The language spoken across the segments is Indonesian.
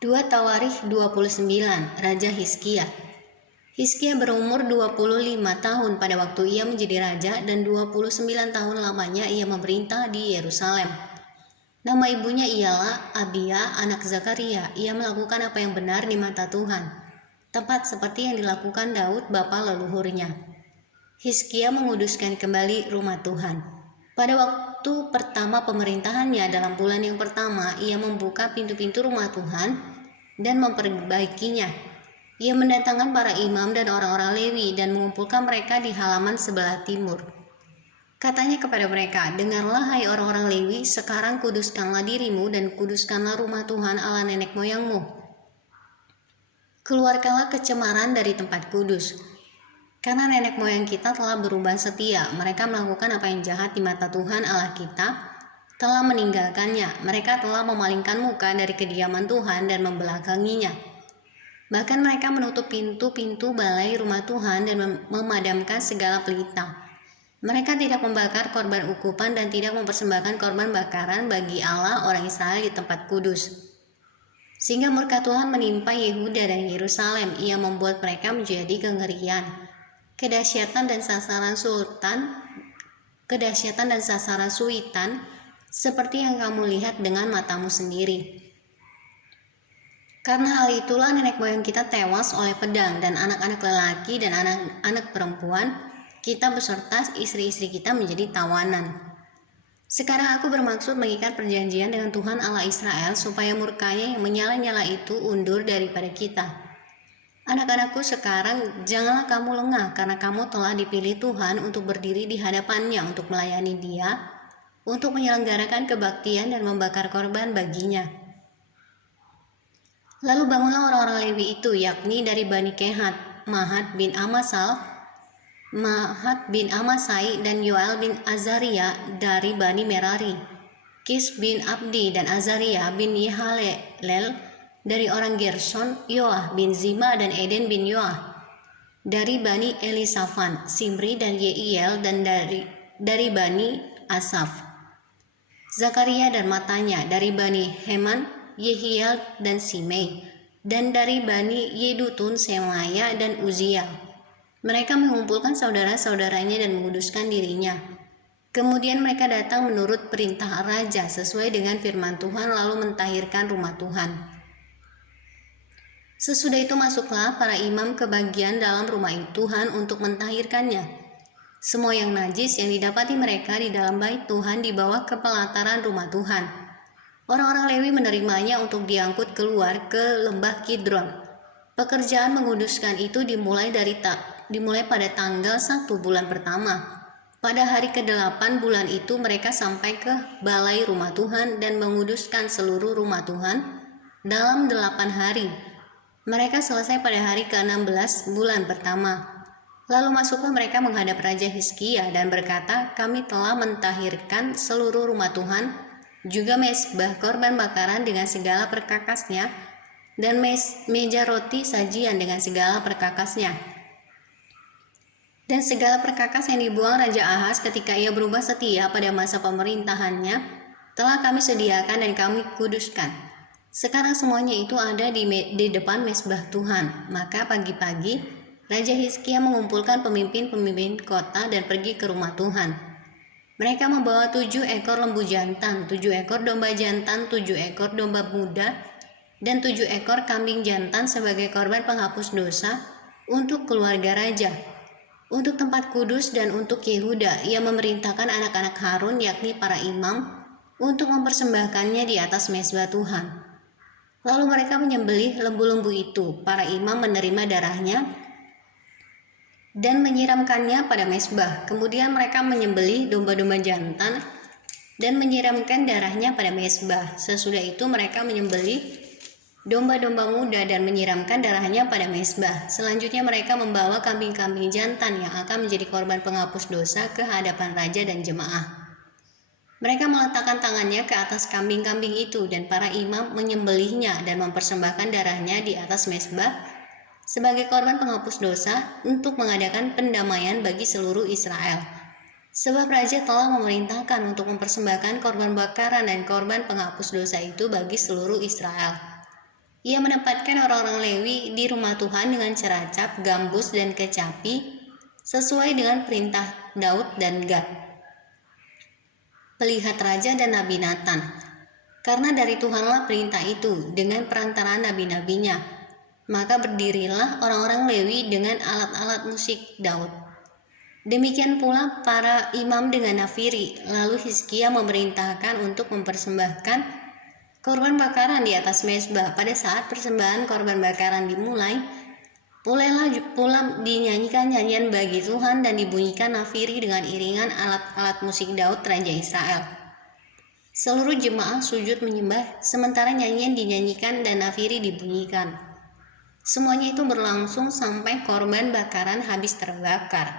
2 Tawarikh 29, Raja Hizkia. Hizkia berumur 25 tahun pada waktu ia menjadi raja dan 29 tahun lamanya ia memerintah di Yerusalem. Nama ibunya ialah Abia, anak Zakaria. Ia melakukan apa yang benar di mata Tuhan, tepat seperti yang dilakukan Daud bapa leluhurnya. Hizkia menguduskan kembali rumah Tuhan. Pada waktu pertama pemerintahannya dalam bulan yang pertama, ia membuka pintu-pintu rumah Tuhan dan memperbaikinya. Ia mendatangkan para imam dan orang-orang Lewi dan mengumpulkan mereka di halaman sebelah timur. Katanya kepada mereka, "Dengarlah hai orang-orang Lewi, sekarang kuduskanlah dirimu dan kuduskanlah rumah Tuhan Allah nenek moyangmu. Keluarkanlah kecemaran dari tempat kudus. Karena nenek moyang kita telah berubah setia, mereka melakukan apa yang jahat di mata Tuhan Allah kita, telah meninggalkannya. Mereka telah memalingkan muka dari kediaman Tuhan dan membelakanginya. Bahkan mereka menutup pintu-pintu balai rumah Tuhan dan memadamkan segala pelita. Mereka tidak membakar korban ukupan dan tidak mempersembahkan korban bakaran bagi Allah orang Israel di tempat kudus. Sehingga murka Tuhan menimpa Yehuda dan Yerusalem. Ia membuat mereka menjadi kengerian, kedahsyatan dan sasaran suitan, seperti yang kamu lihat dengan matamu sendiri. Karena hal itulah nenek moyang kita tewas oleh pedang, dan anak-anak lelaki dan anak-anak perempuan kita beserta istri-istri kita menjadi tawanan. Sekarang aku bermaksud mengikat perjanjian dengan Tuhan Allah Israel supaya murkanya yang menyala-nyala itu undur daripada kita. Anak-anakku, sekarang janganlah kamu lengah, karena kamu telah dipilih Tuhan untuk berdiri di hadapannya, untuk melayani Dia, untuk menyelenggarakan kebaktian dan membakar korban baginya. Lalu bangunlah orang-orang Lewi itu, yakni dari Bani Kehat, Mahat bin Amasai dan Yoel bin Azaria dari Bani Merari, Kis bin Abdi dan Azaria bin Yehalelel dari orang Gerson, Yoah bin Zima dan Eden bin Yoah dari Bani Elisafan, Simri dan Yeiel dan dari Bani Asaf, Zakaria dan Matanya dari Bani Heman, Yehiel dan Simei, dan dari Bani Yedutun, Semaya dan Uziel. Mereka mengumpulkan saudara-saudaranya dan menguduskan dirinya. Kemudian mereka datang menurut perintah raja sesuai dengan firman Tuhan, lalu mentahirkan rumah Tuhan. Sesudah itu masuklah para imam ke bagian dalam rumah Tuhan untuk mentahirkannya. Semua yang najis yang didapati mereka di dalam bait Tuhan dibawa ke pelataran rumah Tuhan. Orang-orang Lewi menerimanya untuk diangkut keluar ke lembah Kidron. Pekerjaan menguduskan itu dimulai pada tanggal 1 bulan pertama. Pada hari ke-8 bulan itu mereka sampai ke balai rumah Tuhan dan menguduskan seluruh rumah Tuhan dalam 8 hari. Mereka selesai pada hari ke-16 bulan pertama. Lalu masuklah mereka menghadap Raja Hizkia dan berkata, "Kami telah mentahirkan seluruh rumah Tuhan, juga mezbah korban bakaran dengan segala perkakasnya, dan meja roti sajian dengan segala perkakasnya. Dan segala perkakas yang dibuang Raja Ahaz ketika ia berubah setia pada masa pemerintahannya, telah kami sediakan dan kami kuduskan. Sekarang semuanya itu ada di depan mezbah Tuhan." Maka pagi-pagi Raja Hizkia mengumpulkan pemimpin-pemimpin kota dan pergi ke rumah Tuhan. Mereka membawa 7 ekor lembu jantan, 7 ekor domba jantan, 7 ekor domba muda, dan 7 ekor kambing jantan sebagai korban penghapus dosa untuk keluarga raja. Untuk tempat kudus dan untuk Yehuda, ia memerintahkan anak-anak Harun, yakni para imam, untuk mempersembahkannya di atas mezbah Tuhan. Lalu mereka menyembelih lembu-lembu itu. Para imam menerima darahnya dan menyiramkannya pada mezbah. Kemudian mereka menyembelih domba-domba jantan dan menyiramkan darahnya pada mezbah. Sesudah itu mereka menyembelih domba-domba muda dan menyiramkan darahnya pada mezbah. Selanjutnya mereka membawa kambing-kambing jantan yang akan menjadi korban penghapus dosa ke hadapan raja dan jemaah. Mereka meletakkan tangannya ke atas kambing-kambing itu, dan para imam menyembelihnya dan mempersembahkan darahnya di atas mezbah sebagai korban penghapus dosa untuk mengadakan pendamaian bagi seluruh Israel. Sebab raja telah memerintahkan untuk mempersembahkan korban bakaran dan korban penghapus dosa itu bagi seluruh Israel. Ia menempatkan orang-orang Lewi di rumah Tuhan dengan ceracap, gambus, dan kecapi sesuai dengan perintah Daud dan Gad, pelihat raja dan Nabi Nathan. Karena dari Tuhanlah perintah itu dengan perantaraan nabi-nabinya. Maka berdirilah orang-orang Lewi dengan alat-alat musik Daud. Demikian pula para imam dengan nafiri. Lalu Hizkia memerintahkan untuk mempersembahkan korban bakaran di atas mezbah. Pada saat persembahan korban bakaran dimulai, mulailah pula dinyanyikan nyanyian bagi Tuhan dan dibunyikan nafiri dengan iringan alat-alat musik Daud Raja Israel. Seluruh jemaah sujud menyembah, sementara nyanyian dinyanyikan dan nafiri dibunyikan. Semuanya itu berlangsung sampai korban bakaran habis terbakar.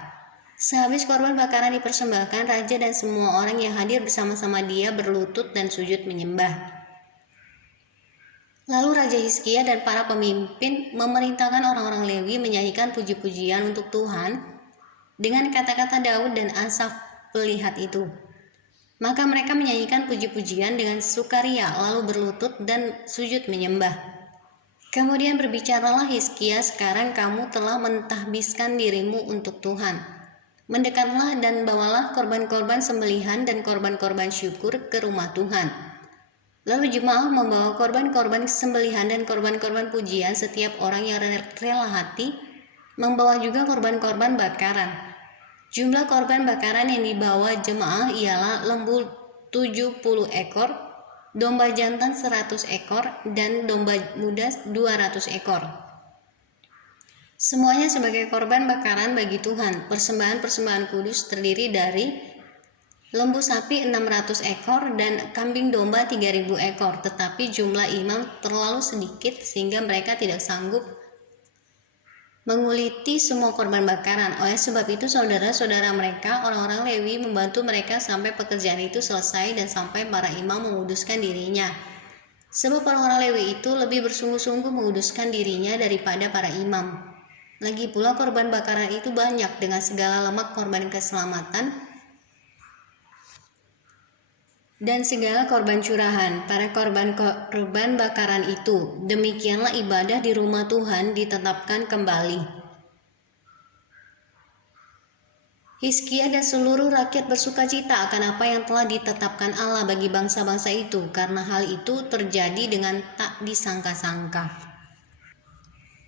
Sehabis korban bakaran dipersembahkan, raja dan semua orang yang hadir bersama-sama dia berlutut dan sujud menyembah. Lalu Raja Hizkia dan para pemimpin memerintahkan orang-orang Lewi menyanyikan puji-pujian untuk Tuhan dengan kata-kata Daud dan Asaf pelihat itu. Maka mereka menyanyikan puji-pujian dengan sukaria, lalu berlutut dan sujud menyembah. Kemudian berbicaralah Hizkia, sekarang kamu telah mentahbiskan dirimu untuk Tuhan. Mendekatlah dan bawalah korban-korban sembelihan dan korban-korban syukur ke rumah Tuhan. Lalu jemaah membawa korban-korban sembelihan dan korban-korban pujian, setiap orang yang rela hati membawa juga korban-korban bakaran. Jumlah korban bakaran yang dibawa jemaah ialah lembu 70 ekor, domba jantan 100 ekor, dan domba muda 200 ekor. Semuanya sebagai korban bakaran bagi Tuhan. Persembahan-persembahan kudus terdiri dari lembu sapi 600 ekor dan kambing domba 3000 ekor, tetapi jumlah imam terlalu sedikit sehingga mereka tidak sanggup menguliti semua korban bakaran. Oleh sebab itu saudara-saudara mereka, orang-orang Lewi, membantu mereka sampai pekerjaan itu selesai dan sampai para imam menguduskan dirinya. Sebab orang-orang Lewi itu lebih bersungguh-sungguh menguduskan dirinya daripada para imam. Lagi pula korban bakaran itu banyak dengan segala lemak korban keselamatan dan segala korban curahan. Para korban bakaran itu, demikianlah ibadah di rumah Tuhan ditetapkan kembali. Hizkia dan seluruh rakyat bersukacita akan apa yang telah ditetapkan Allah bagi bangsa-bangsa itu, karena hal itu terjadi dengan tak disangka-sangka.